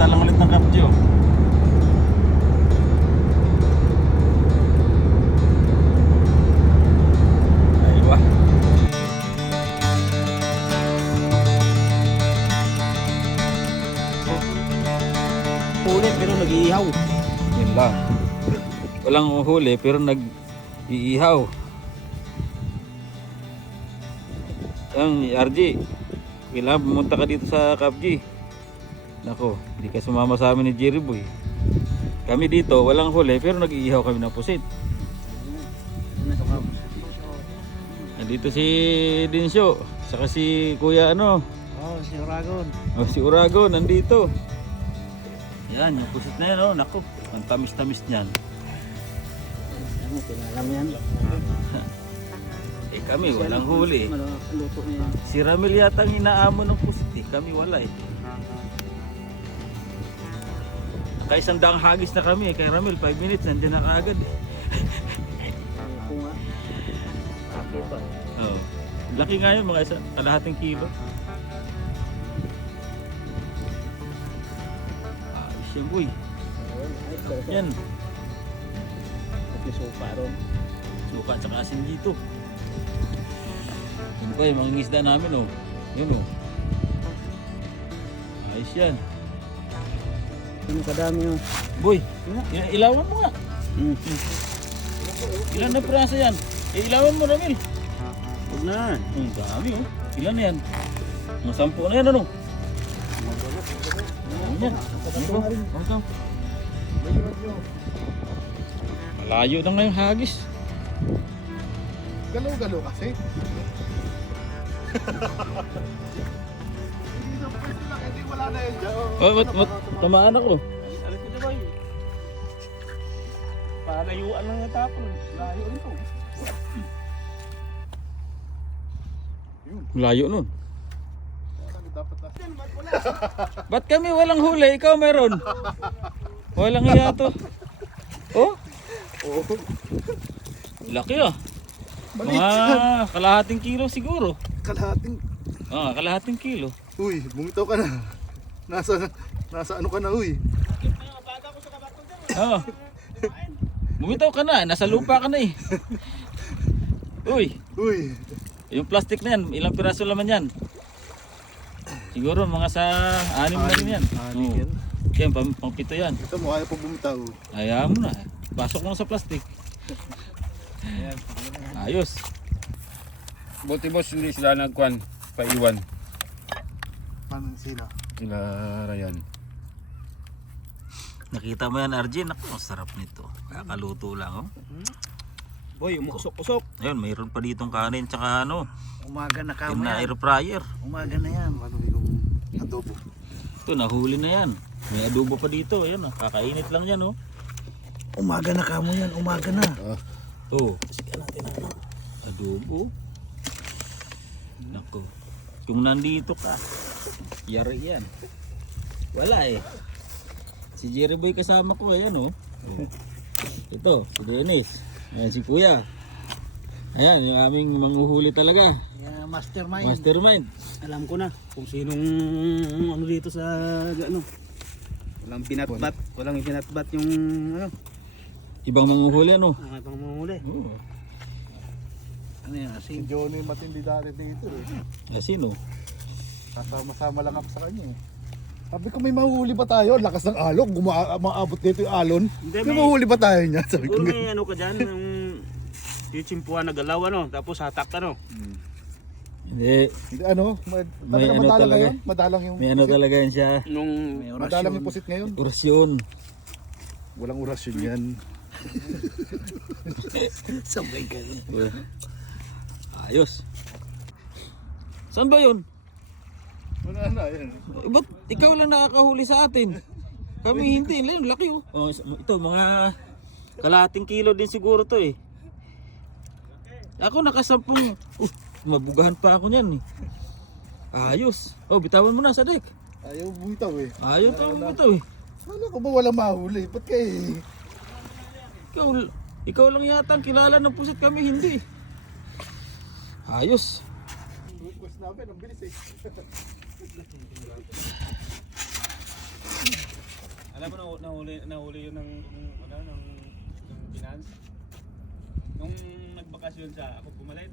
Punta lang ulit ng Kapjo. Aywa. Ulit pero nag-iihaw. Yun lang. Walang huli pero nag-iihaw. Ang RG, kailangan pumunta ka dito sa Kapji. Nako, hindi ka sumama sa amin ni Jerry Boy. Kami dito, walang huli pero nag-iihaw kami ng pusit. Nandito si Dinsyo, saka si Kuya ano. Oh, si Uragon. Oh, si Uragon nandito. Yan, yung pusit na yan, oh, nako. Ang tamis-tamis niyan. Ano, pinalam yan. Eh kami, walang huli. Luto niya. Si Ramil yata ang inaamo ng pusit eh. Kami wala eh. Nakaisang daang hagis na kami eh. Kay Ramil, 5 minutes, nandiyan na kaagad eh. Ako nga. Ako pa. Oh. Laki nga yun, mga kalahating kilo. Ayos yan, boy. Yan. May sopa ron. Suka at saka asin dito. Yun pa yung mga ngisda namin oh. Yun oh. Ayos yan. Ano kadami yun? Boy, ilawan mo nga. Hmm. Ilan na piraso yan? Eh, ilawan mo, Ramil. Huwag na. Ang dami oh. Ilan na yan? Mga 10 na yan ano? Yan. Ano? Malayo na nga yung hagis. Galaw-galaw kasi. Hindi na pwede lang, hindi wala na yan dyan. Oh, tamaan ako. Alam ko diba yun? Palayuan lang natapon. Layo ito. Malayo nun. Dapat na. Ba't kami walang huli? Ikaw meron. Walang iya to. Oh? Oo. Laki ah. Maliit Mga kalahating kilo siguro. Kalahating. Ah, kalahating kilo. Uy, bumitaw ka na. Nasa ano ka na, uy. Ah. Bumitaw ka na, nasa lupa ka na eh. Uy, Uy. yung plastic na yan, ilang piraso laman yan? Siguro mga sa 6 na rin yan. Anim Oo. yan. Yan, pang-pito yan. Ito mo, ayaw pa bumitaw. Hayaan mo na. Pasok mo sa plastic. Ayos. Buti boss, hindi sila nagkuhan, paiwan. Paano sila? Sila Ryan. Nakita mo yan, Arjun? Naku, masarap nito. Kakaluto lang, oh. Boy, umusok-usok. Ayun, mayroon pa ditong kanin, tsaka ano, Umaga na yung kamo na yan. air fryer. Umaga na yan. Ano yung adobo? Ito, nahuli na yan. May adobo pa dito, ayun, oh. Kakainit lang yan, oh. Umaga na kamo yan. Umaga na. Oh, sige natin ano. Adobo. Nako. Kung nandito ka, yari yan. Wala eh. Si Jerry Boy kasama ko, ayan oh. Oh. Ito, si Dennis. Ayan si Kuya. Ayan, yung aming manghuhuli talaga. Yeah, mastermind. Mastermind. Alam ko na kung sinong ano dito sa ano. Walang pinatbat. Walang pinatbat yung ano. Ibang manghuhuli ano. Ang ibang mamuli. Oh. Ano yan? Si Asin. Johnny matindi dati dito eh. Sino? Kasama-sama lang ako sa kanya eh. Sabi ko may mahuli ba tayo? Lakas ng alon. Maabot dito yung alon. Hindi, May mahuli ba tayo niya? Sabi ko. Siguro may ano ka dyan. Yung chimpuan na galaw ano. Tapos hatak ano. Hindi. Hindi ano? May ano Madalang talaga. ngayon? Madalang yung May ano pusit? talaga yan siya. Nung Madalang yung pusit ngayon? Orasyon. Walang orasyon yan. sabay ka. Ayos. Saan ba yun? Wala na yan. Ba't ikaw lang nakakahuli sa atin? Kami hindi. Lang, laki oh. Oh, ito, mga kalahating kilo din siguro to eh. Ako nakasampung. Mabugahan pa ako niyan eh. Ayos. Oh, bitawan mo na sa deck. Ayaw bumitaw eh. Ayaw pa mo ito eh. Wala ko ba walang mahuli? Ba't kayo? Ikaw lang yata ang kilala ng pusit, kami hindi. Ayos. Request namin, ang bilis eh. Alam mo nahuli yun ng finance. Nung nagbakasyon sa ako pumalit.